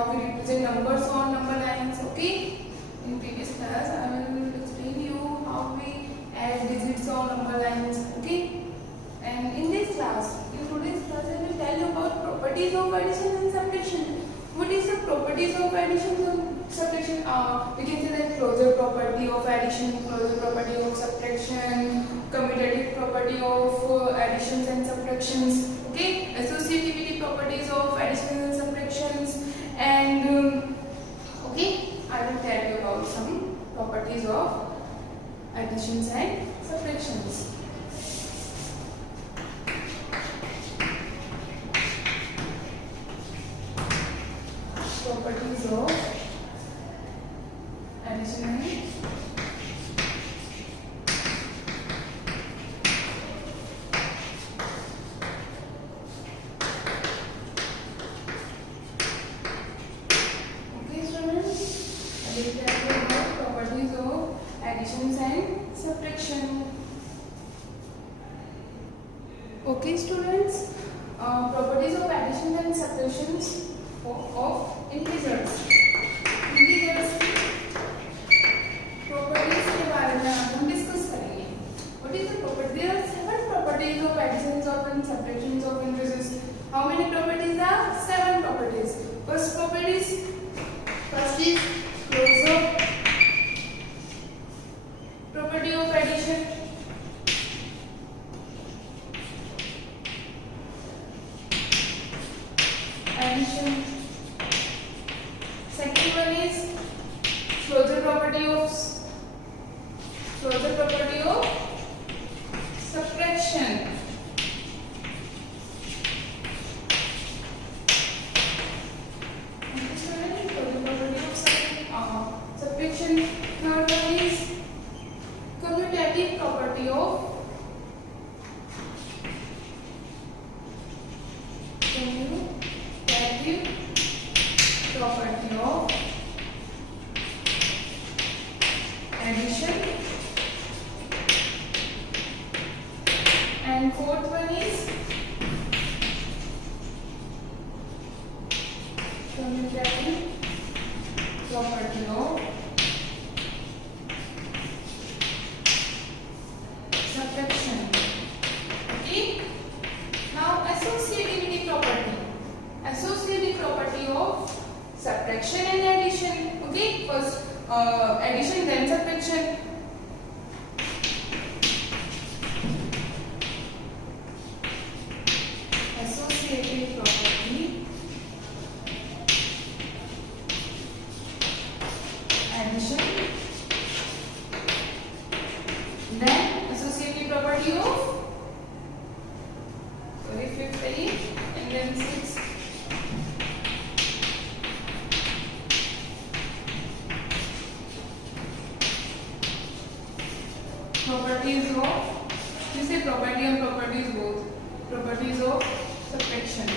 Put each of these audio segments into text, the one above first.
how we represent numbers on number lines. Okay, in previous class I will explain you how we add digits on number lines. Okay, and in today's class I will tell you about properties of addition and subtraction. What is the properties of addition and subtraction? We can say that closure property of addition, closure property of subtraction, commutative property of additions and subtractions. Okay, associativity properties of additions and subtractions, and okay, I will tell you about some properties of additions and subtractions. Properties of addition and properties of additions and subtraction. Okay, students, properties of addition and subtractions of integers. Integers properties के बारे में आज हम discuss करेंगे. What is the property? There are 7 properties of additions and subtractions of integers. How many properties are? 7 properties. First is closure property of addition. Second one is closure property of subtraction. Subtraction. Third one is commutative property of addition, and fourth one is commutative property of subtraction. Okay, now associativity property of subtraction and addition. Okay, first addition then subtraction. Associative property, addition, then associative property of fifth and then sixth. Properties of, you say property and properties both. Properties of subtraction.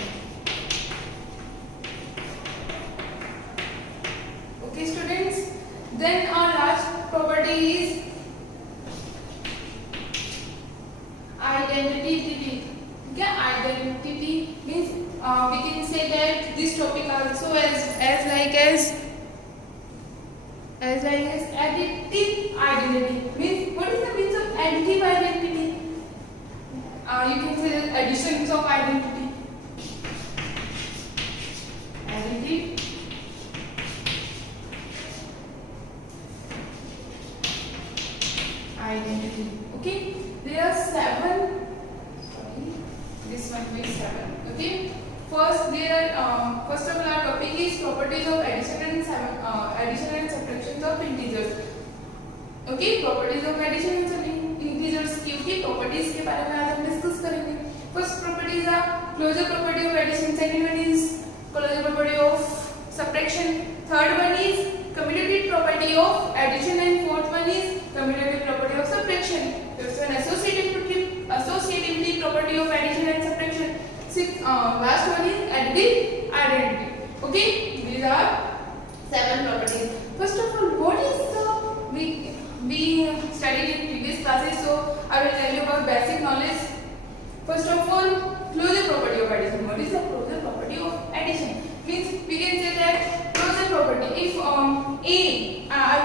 Okay, students. Then our last property is identity. Okay, identity means we can say that this topic also as like as additive identity. Means what is the means of additive identity? You can say additions of identity. Additive identity. Okay, there are 7. Sorry, this one will be 7. Okay. First, first of all, our topic is properties of addition and subtraction of integers. Okay, properties of addition and integers की properties के बारे में आज हम discuss करेंगे. First properties are closure property of addition. Second one is closure property of subtraction. Third one is commutative property of addition, and fourth one is commutative property of subtraction. Fifth one associativity property of addition and subtraction. Last one is additive identity. Okay, these are 7 properties. First of all, what is we studied in previous classes, so I will tell you about basic knowledge. First of all, closure property of addition. What is the closure property of addition? Means we can say that if I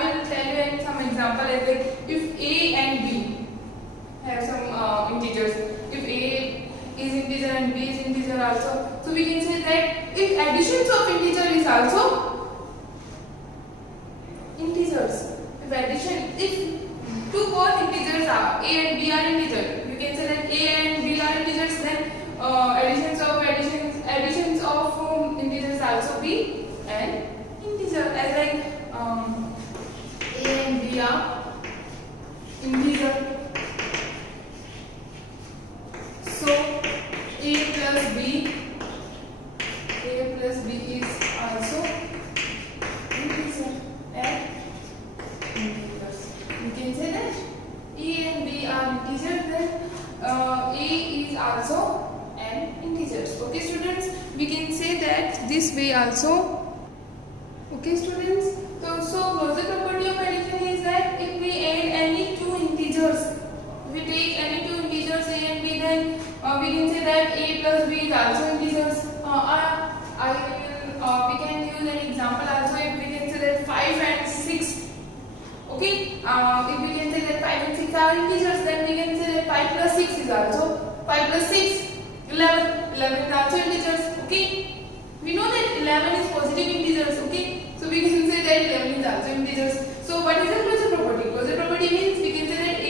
will tell you some example like if A and B have some integers, if A is integer and B is integer also, so we can say that if additions of integer is also integers. If two both integers are A and B are integer, you can say that A and B are integers, then additions of integers also be an integer, as like A and B are integer. So A plus B is also integer and integers. You can say that A and B are integers, then A is also an integers. Okay students, we can say that this way also. Okay students, so closure property of addition is that if we add any two integers, we take any two integers A and B, then we can say that A plus B is also integers. We can use an example also. If we can say that 5 and 6, okay, if we can say that 5 and 6 are integers, then we can say that 5 plus 6 is also 5 plus 6 11 is also integers. Okay, we know that 11 is positive integers. Okay, so we can say that 11 is also integers. So what is the closure property? Closure property means we can say that if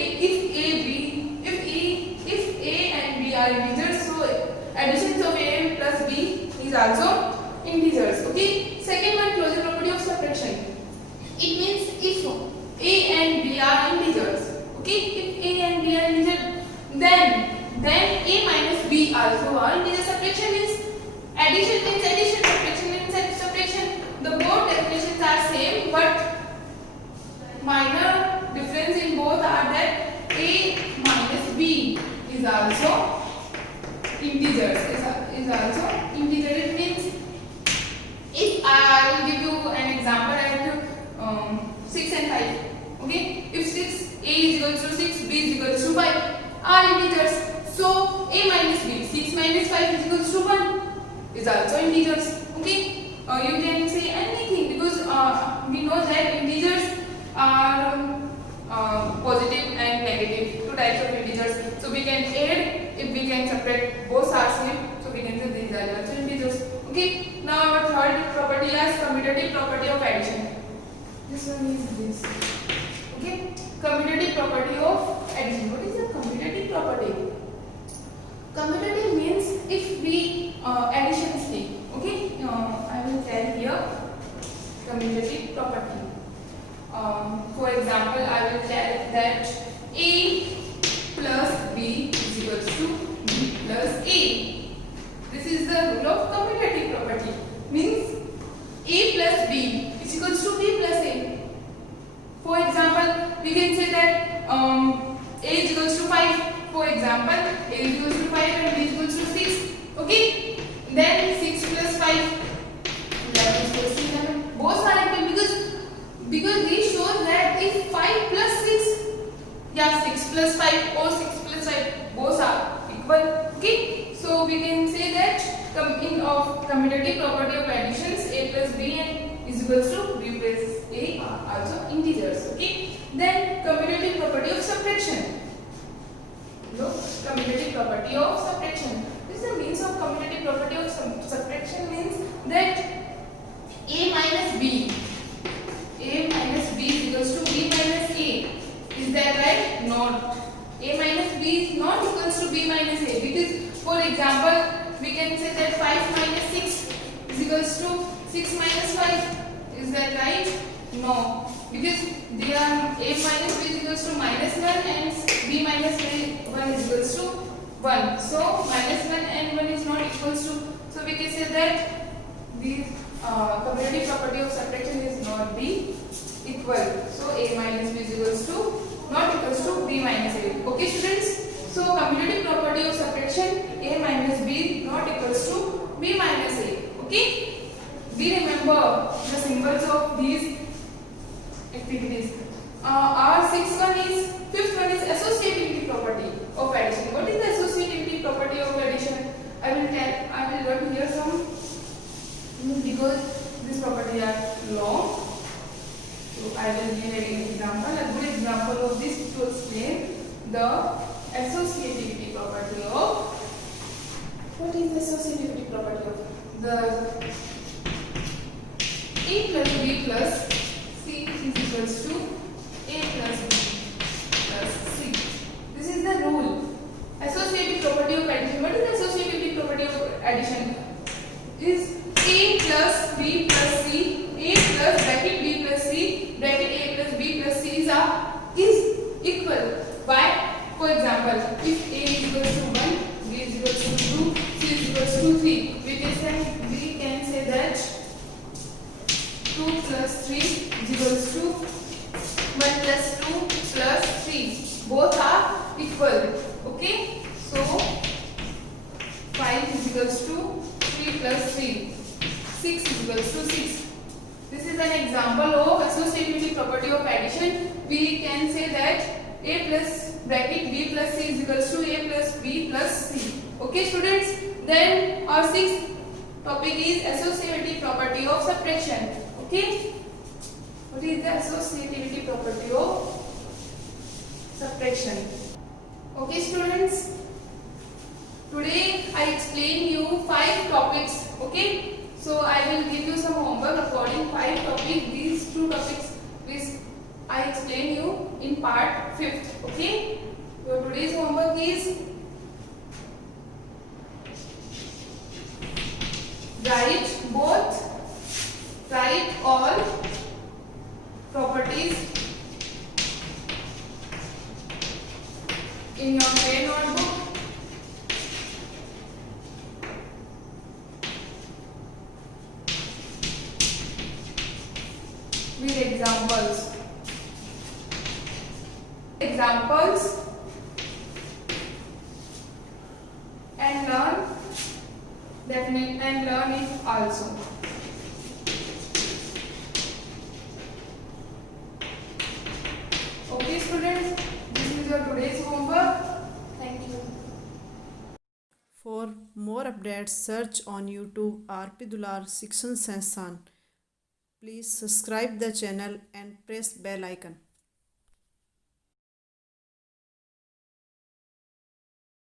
A and B are integers, so additions of A plus B is also integers. Okay, second one, closure property of subtraction. It means if A and B are integers, okay, if A and B are integers, then A minus B also are integer. Subtraction means addition, subtraction means subtraction. The both definitions are same, but minor difference in both are that A minus B is also integers. Is also integer. It means if I will give you an example at 6 and 5. Okay, if 6 A is equals to 6, B is equals to 5 are integers. So A minus B, 6 minus 5 is equals to 1 is also integers. Okay, you can say anything because we know that integers are positive and negative, two types of integers. So we can add if we can subtract, both are same. So we can say these are also integers. Okay, now our third property is commutative property of addition. This one is this. Okay, commutative property of addition. What is the commutative property? Commutative means if we addition take. Okay, I will tell here commutative property. For example, I will tell that A plus B is equals to B plus A. This is the rule of commutative property. Means A plus B is equals to B plus A. For example, we can say that A is equals to 5. For example, A is equals to 5 and B is equals to 6. Okay, then 6 plus 5, 11 is equals to 11. Both are equal because this shows that if 5 plus 6, yeah, 6 plus 5 or 6 plus 5, both are equal. Okay, so we can say that in of commutative property of additions, A plus B and is equals to B plus A are also integers. Okay, then commutative property of subtraction. Look, commutative property of subtraction. This is the means of commutative property of subtraction means that A minus B is equals to B minus A. Is that right? Not. A minus B is not equals to B minus A because, for example, we can say that 5 minus 6 is equals to 6 minus 5. Is that right? No. Because they are A minus B is equals to minus 1 and B minus 1 is equals to 1. So minus 1 and 1 is not equals to. So we can say that the commutative property of subtraction is not be equal. So A minus B is equals to not equals to B minus A. Okay students? So commutative property of subtraction, A minus B not equals to B minus A. Okay? We remember the symbols of these activities. Our fifth one is associativity property of addition. What is the associativity property of addition? I will learn here some because this these properties are long. So I will give an example. A good example of this to explain the associativity property of. What is the associativity property of the A plus B plus C is equals to A plus B plus C. This is the rule. Associative property of addition. What is the associativity property of addition? Is A plus B plus C, A plus bracket B plus C, bracket A plus B plus C is equal. Why? For example, if A is equals to 1, B is equals to 2, C is equals to 3, we can say that 2 plus 3 is equals to 1 plus 2 plus 3. Both are equal. Okay? So 5 is equals to 3 plus 3. 6 is equals to 6. This is an example of associativity property of addition. We can say that A plus bracket B plus C is equals to A plus B plus C. Okay students, then our sixth topic is associativity property of subtraction. Okay, what is the associativity property of subtraction? Okay students, today I explain you 5 topics. Okay, so I will give you some homework according 5 topics. These 2 topics which I explain you in part 5th. Okay, so today's homework is write all properties in your main notebook. With examples and learn it also. Okay students, this is your today's homework. Thank you. For more updates, search on YouTube RP Dular Shikshan Sansthan. Please subscribe the channel and press bell icon.